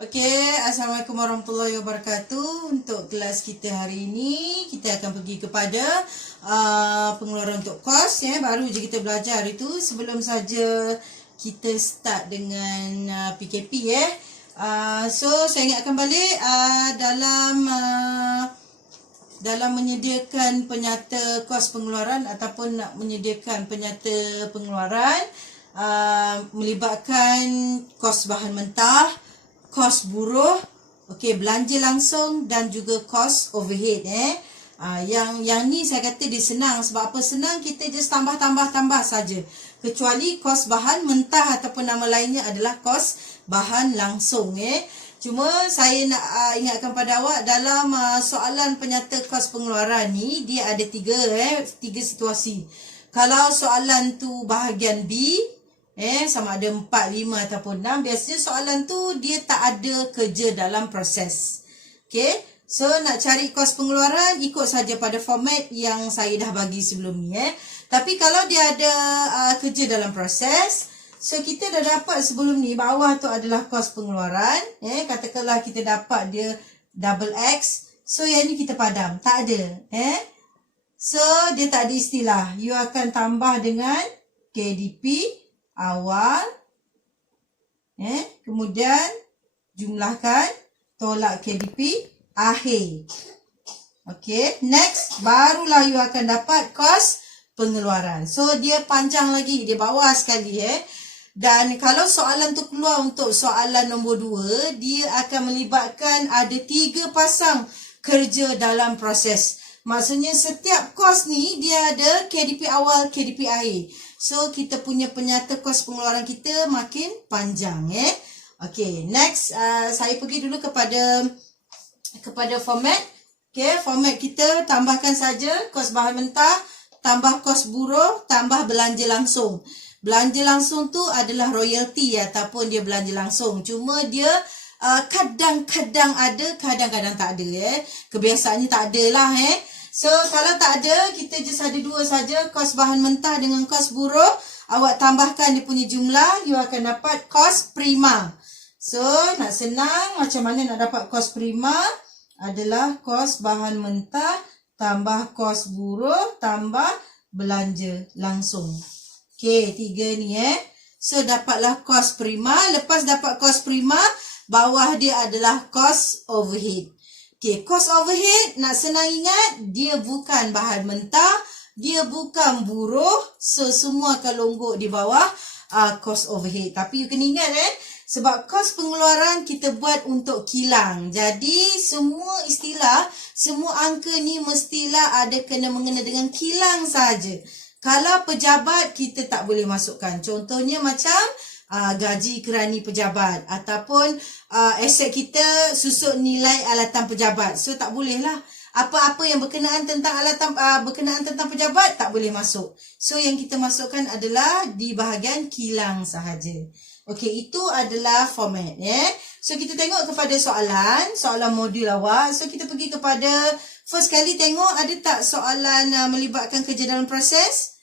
Okey, Assalamualaikum warahmatullahi wabarakatuh. Untuk kelas kita hari ini, kita akan pergi kepada pengeluaran untuk kos. Baru je kita belajar itu. Sebelum saja kita start dengan PKP. So, saya ingatkan balik dalam menyediakan penyata kos pengeluaran ataupun nak menyediakan penyata pengeluaran, melibatkan kos bahan mentah, kos buruh, belanja langsung dan juga kos overhead. Yang ni saya kata dia senang. Sebab apa senang? Kita just tambah saja. Kecuali kos bahan mentah ataupun nama lainnya adalah kos bahan langsung. Cuma saya nak ingatkan pada awak dalam soalan penyata kos pengeluaran ni dia ada tiga situasi. Kalau soalan tu bahagian B, sama ada 4, 5 ataupun 6. Biasanya soalan tu dia tak ada kerja dalam proses. Okay. So nak cari kos pengeluaran ikut saja pada format yang saya dah bagi sebelum ni. Tapi kalau dia ada kerja dalam proses, so kita dah dapat sebelum ni bawah tu adalah kos pengeluaran. Katakanlah kita dapat dia double X. So yang ni kita padam. Tak ada. So dia tak ada istilah. You akan tambah dengan KDP awal, kemudian jumlahkan, tolak KDP akhir. Okay, next barulah you akan dapat kos pengeluaran. So dia panjang lagi, dia bawah sekali. Dan kalau soalan tu keluar untuk soalan nombor 2, dia akan melibatkan ada 3 pasang kerja dalam proses. Maksudnya setiap kos ni dia ada KDP awal, KDP akhir. So kita punya penyata kos pengeluaran kita makin panjang. Okay, next saya pergi dulu kepada format. Okay, format kita tambahkan saja kos bahan mentah, tambah kos buruh, tambah belanja langsung. Belanja langsung tu adalah royalty ataupun dia belanja langsung. Cuma dia kadang-kadang ada, kadang-kadang tak ada. Kebiasaannya tak ada lah. So kalau tak ada, kita just ada 2 saja, kos bahan mentah dengan kos buruh. Awak tambahkan dia punya jumlah, you akan dapat kos prima. So nak senang macam mana nak dapat kos prima? Adalah kos bahan mentah tambah kos buruh tambah belanja langsung. Okay, 3 ni So dapatlah kos prima. Lepas dapat kos prima, bawah dia adalah kos overhead. Okay, kos overhead nak senang ingat, dia bukan bahan mentah, dia bukan buruh. So semua akan longgok di bawah kos overhead. Tapi you kena ingat sebab kos pengeluaran kita buat untuk kilang. Jadi semua istilah, semua angka ni mestilah ada kena mengena dengan kilang saja. Kalau pejabat kita tak boleh masukkan. Contohnya macam gaji kerani pejabat ataupun aset kita susut nilai alatan pejabat. So tak boleh lah. Apa-apa yang berkenaan tentang berkenaan tentang pejabat tak boleh masuk. So yang kita masukkan adalah di bahagian kilang sahaja. Okey, itu adalah format. So kita tengok kepada soalan modul awal. So kita pergi kepada first kali tengok ada tak soalan melibatkan kerja dalam proses?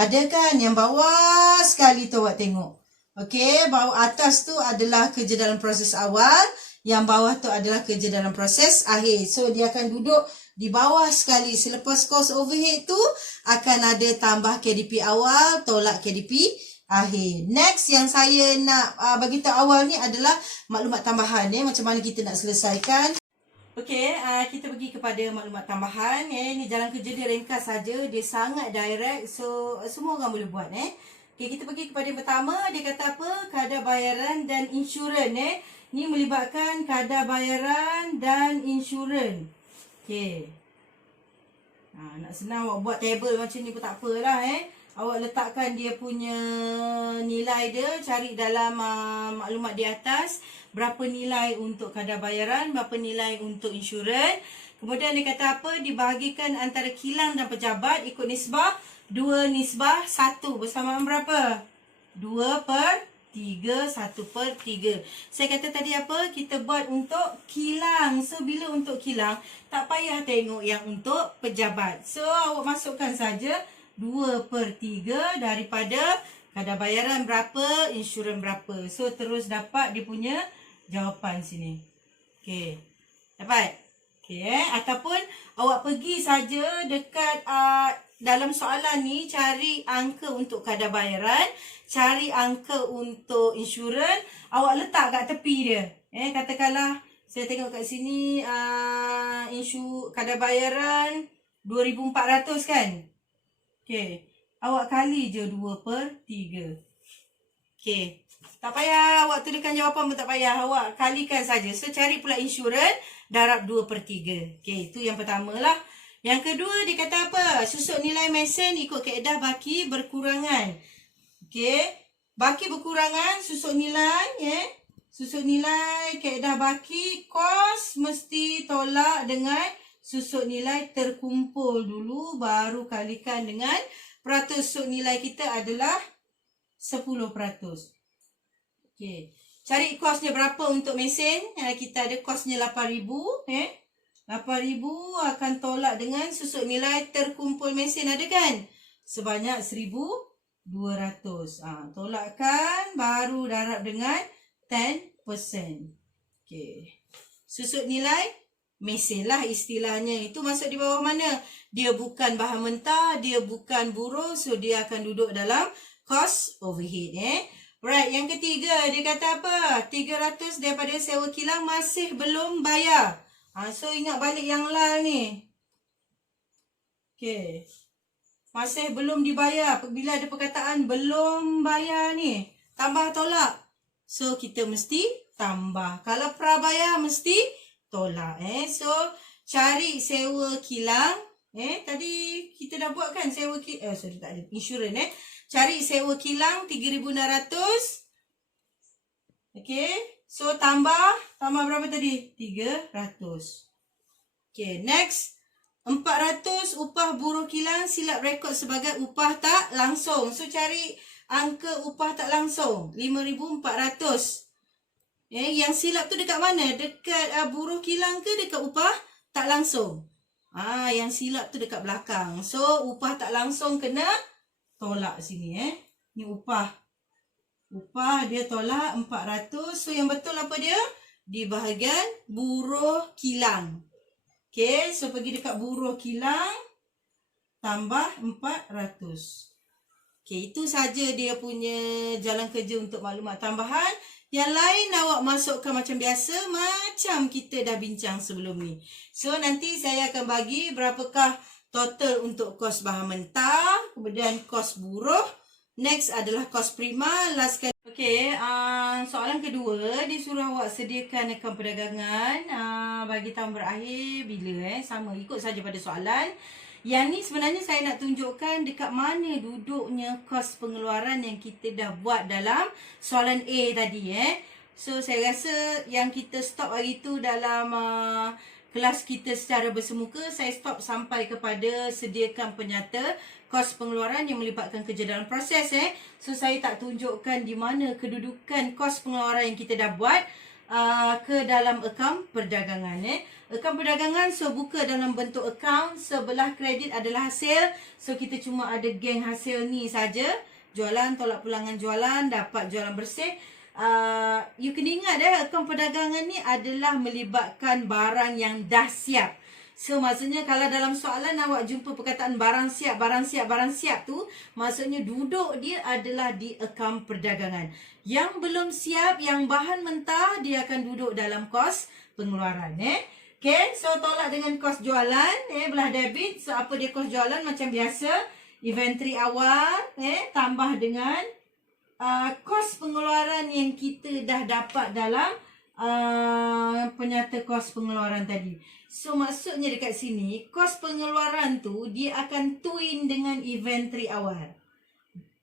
Ada kan? Yang bawah sekali tu awak tengok. Okey, bawah atas tu adalah kerja dalam proses awal, yang bawah tu adalah kerja dalam proses akhir. So dia akan duduk di bawah sekali. Selepas kos overhead tu akan ada tambah KDP awal, tolak KDP akhir. Next yang saya nak bagi tahu awal ni adalah maklumat tambahan. Macam mana kita nak selesaikan. Okey, kita pergi kepada maklumat tambahan. Ni jalan kerja dia ringkas saja, dia sangat direct. So semua orang boleh buat. Okay, kita pergi kepada yang pertama. Dia kata apa? Kadar bayaran dan insurans. Ni melibatkan kadar bayaran dan insurans. Okay. Nak senang awak buat table macam ni pun tak apalah. Awak letakkan dia punya nilai dia. Cari dalam maklumat di atas. Berapa nilai untuk kadar bayaran. Berapa nilai untuk insurans. Kemudian dia kata apa? Dibahagikan antara kilang dan pejabat ikut nisbah. 2 nisbah 1 bersamaan berapa? 2/3, 1/3. Saya kata tadi apa? Kita buat untuk kilang. So bila untuk kilang, tak payah tengok yang untuk pejabat. So awak masukkan saja 2/3 daripada kadar bayaran berapa, insurans berapa. So terus dapat dia punya jawapan sini. Okey. Dapat? Okey ataupun awak pergi saja dekat dalam soalan ni cari angka untuk kadar bayaran, cari angka untuk insurans, awak letak kat tepi dia. Katakanlah saya tengok kat sini kadar bayaran 2,400 kan? Okey. Awak kali je 2/3. Okey. Tak payah awak tuliskan jawapan pun tak payah. Awak kalikan saja. So cari pula insurans, darab 2/3. Okey, itu yang pertama lah. Yang kedua dia kata apa? Susut nilai mesin ikut kaedah baki berkurangan. Okey. Baki berkurangan, susut nilai susut nilai kaedah baki, kos mesti tolak dengan susut nilai terkumpul dulu baru kalikan dengan peratus. Susut nilai kita adalah 10%. Okey. Cari kosnya berapa untuk mesin. Kita ada kosnya 8,000. 8,000 akan tolak dengan susut nilai terkumpul mesin ada kan? Sebanyak 1,200. Tolakkan baru darab dengan 10%. Okey. Susut nilai mesin lah istilahnya. Itu masuk di bawah mana? Dia bukan bahan mentah, dia bukan buruh. So dia akan duduk dalam cost overhead. Right, yang ketiga dia kata apa? 300 daripada sewa kilang masih belum bayar. So ingat balik yang lal ni. Okey. Masih belum dibayar. Bila ada perkataan belum bayar ni, tambah tolak. So kita mesti tambah. Kalau prabayar mesti tolak. So cari sewa kilang. Tadi kita dah buat kan sewa kilang. Sorry tak ada insurans. Cari sewa kilang 3,600. Okey. So tambah berapa tadi? 300. Okey, next. 400 upah buruh kilang silap rekod sebagai upah tak langsung. So cari angka upah tak langsung. 5,400. Yang silap tu dekat mana? Dekat buruh kilang ke dekat upah tak langsung? Yang silap tu dekat belakang. So upah tak langsung kena tolak sini. Ni upah. Upah dia tolak 400. So yang betul apa dia? Di bahagian buruh kilang. Okey, so pergi dekat buruh kilang tambah 400. Okey, itu saja dia punya jalan kerja untuk maklumat tambahan. Yang lain awak masukkan macam biasa, macam kita dah bincang sebelum ni. So nanti saya akan bagi berapakah total untuk kos bahan mentah, kemudian kos buruh. Next adalah kos prima. Last kali. Okey, soalan kedua, dia suruh awak sediakan akaun perdagangan bagi tahun berakhir bila sama ikut saja pada soalan. Yang ni sebenarnya saya nak tunjukkan dekat mana duduknya kos pengeluaran yang kita dah buat dalam soalan A tadi. So saya rasa yang kita stop hari tu dalam kelas kita secara bersemuka, saya stop sampai kepada sediakan penyata kos pengeluaran yang melibatkan kerja dalam proses. So saya tak tunjukkan di mana kedudukan kos pengeluaran yang kita dah buat ke dalam akaun perdagangan. Akaun perdagangan, so buka dalam bentuk akaun, sebelah kredit adalah hasil. So kita cuma ada geng hasil ni saja. Jualan, tolak pulangan jualan, dapat jualan bersih. You kena ingat akaun perdagangan ni adalah melibatkan barang yang dah siap. So maksudnya kalau dalam soalan awak jumpa perkataan barang siap, barang siap, barang siap tu, maksudnya duduk dia adalah di akaun perdagangan. Yang belum siap, yang bahan mentah, dia akan duduk dalam kos pengeluaran. Okay, so tolak dengan kos jualan, belah debit. So apa dia kos jualan? Macam biasa, inventory awal, tambah dengan kos pengeluaran yang kita dah dapat dalam penyata kos pengeluaran tadi. So maksudnya dekat sini, kos pengeluaran tu dia akan twin dengan inventory awal.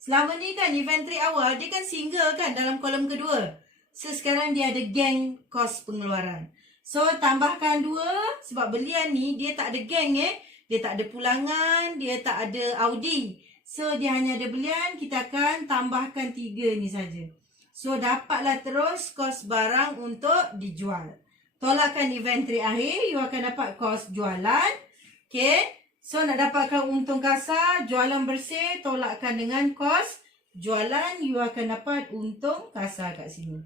Selama ni kan inventory awal dia kan single kan dalam kolom kedua. So sekarang dia ada geng kos pengeluaran. So tambahkan 2 sebab belian ni dia tak ada geng. Dia tak ada pulangan, dia tak ada Audi. So dia hanya ada belian, kita akan tambahkan 3 ni saja. So dapatlah terus kos barang untuk dijual. Tolakkan inventory akhir, you akan dapat kos jualan. Okay. So nak dapatkan untung kasar, jualan bersih, tolakkan dengan kos jualan, you akan dapat untung kasar kat sini.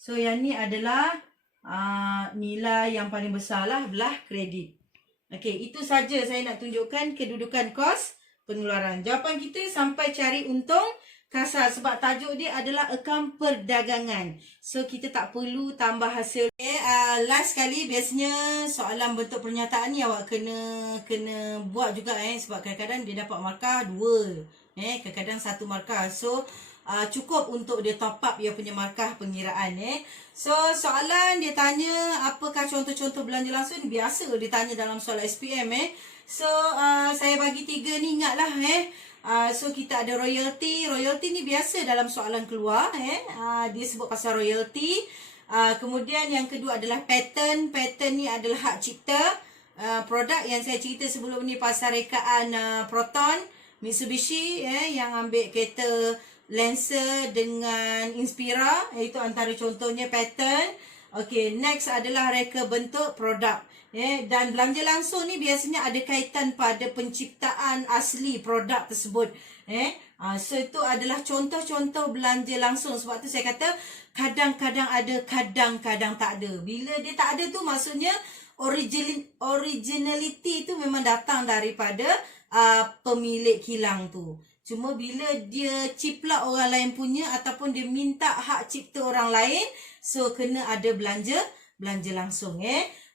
So yang ni adalah nilai yang paling besar lah belah kredit. Okey, itu saja saya nak tunjukkan kedudukan kos pengeluaran. Jawapan kita sampai cari untung kasar sebab tajuk dia adalah akaun perdagangan. So kita tak perlu tambah hasil. Okay, last sekali biasanya soalan bentuk pernyataan ni awak kena buat juga sebab kadang-kadang dia dapat markah 2. Kadang-kadang 1 markah. So cukup untuk dia top up dia punya markah pengiraan. So soalan dia tanya apakah contoh-contoh belanja langsung. Biasa dia tanya dalam soalan SPM. So saya bagi 3 ni, ingatlah. So kita ada royalty. Royalty ni biasa dalam soalan keluar. Dia sebut pasal royalty. Kemudian yang kedua adalah patent. Patent ni adalah hak cipta. Produk yang saya cerita sebelum ni pasal rekaan Proton Mitsubishi yang ambil kereta Lancer dengan Inspira, iaitu antara contohnya patent. Okey, next adalah reka bentuk produk. Dan belanja langsung ni biasanya ada kaitan pada penciptaan asli produk tersebut. So itu adalah contoh-contoh belanja langsung. Sebab tu saya kata kadang-kadang ada, kadang-kadang tak ada. Bila dia tak ada tu maksudnya originality tu memang datang daripada pemilik kilang tu. Cuma bila dia ciplak orang lain punya ataupun dia minta hak cipta orang lain, so kena ada belanja langsung.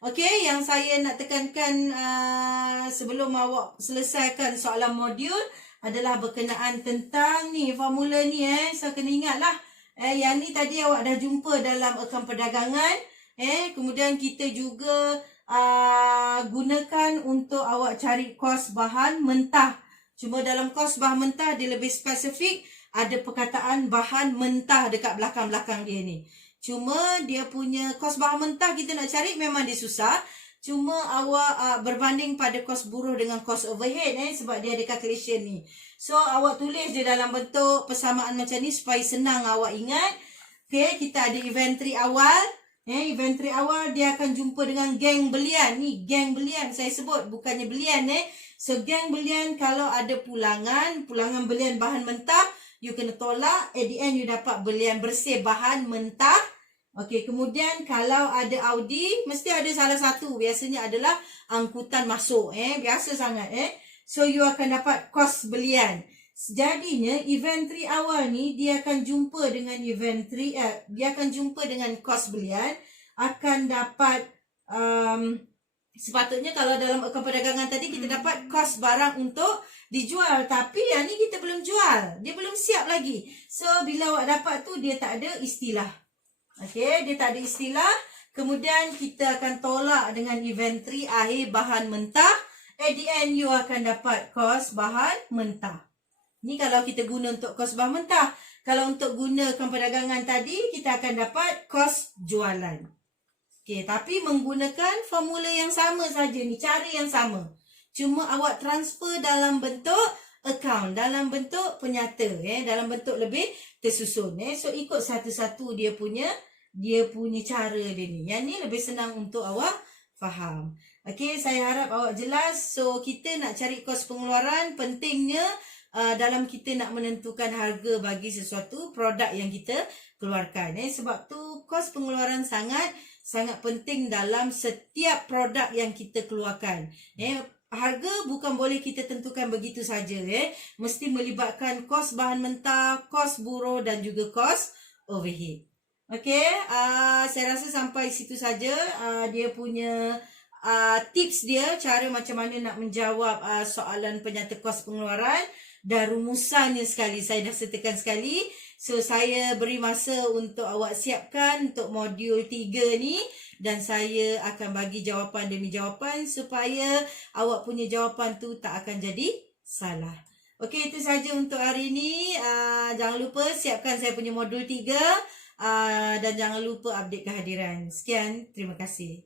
Okey, yang saya nak tekankan sebelum awak selesaikan soalan modul adalah berkenaan tentang ni formula ni. So kena ingatlah. Yang ni tadi awak dah jumpa dalam akaun perdagangan. Kemudian kita juga gunakan untuk awak cari kos bahan mentah. Cuma dalam kos bahan mentah dia lebih spesifik. Ada perkataan bahan mentah dekat belakang-belakang dia ni. Cuma dia punya kos bahan mentah kita nak cari memang dia susah. Cuma awak berbanding pada kos buruh dengan kos overhead sebab dia ada calculation ni. So awak tulis dia dalam bentuk persamaan macam ni supaya senang awak ingat. Okay, kita ada inventory awal. Inventory awal dia akan jumpa dengan geng belian. Ni geng belian saya sebut, bukannya belian. So geng belian kalau ada pulangan belian bahan mentah, you kena tolak. At the end you dapat belian bersih bahan mentah. Okey, kemudian kalau ada Audi, mesti ada salah satu. Biasanya adalah angkutan masuk. Biasa sangat. So you akan dapat kos belian. Jadinya inventory awal ni dia akan jumpa dengan inventory, dia akan jumpa dengan kos belian, akan dapat sepatutnya kalau dalam akaun perdagangan tadi kita dapat kos barang untuk dijual, tapi yang ni kita belum jual, dia belum siap lagi. So bila awak dapat tu dia tak ada istilah. Okey, dia tak ada istilah. Kemudian kita akan tolak dengan inventory akhir bahan mentah. At the end you akan dapat kos bahan mentah. Ni kalau kita guna untuk kos bahan mentah. Kalau untuk gunakan perdagangan tadi, kita akan dapat kos jualan. Okey, tapi menggunakan formula yang sama saja ni, cara yang sama. Cuma awak transfer dalam bentuk akaun, dalam bentuk penyata, dalam bentuk lebih tersusun. So ikut satu-satu dia punya cara dia ni. Yang ni lebih senang untuk awak faham. Okey, saya harap awak jelas. So kita nak cari kos pengeluaran, pentingnya dalam kita nak menentukan harga bagi sesuatu produk yang kita keluarkan. Sebab tu kos pengeluaran sangat penting dalam setiap produk yang kita keluarkan. Harga bukan boleh kita tentukan begitu saja. Mesti melibatkan kos bahan mentah, kos buruh dan juga kos overhead. Okey, saya rasa sampai situ saja dia punya tips dia, cara macam mana nak menjawab soalan penyata kos pengeluaran. Dan rumusannya sekali saya dah sertakan sekali. So saya beri masa untuk awak siapkan untuk modul 3 ni. Dan saya akan bagi jawapan demi jawapan supaya awak punya jawapan tu tak akan jadi salah. Okey, itu saja untuk hari ini. Jangan lupa siapkan saya punya modul 3. Dan jangan lupa update kehadiran. Sekian, terima kasih.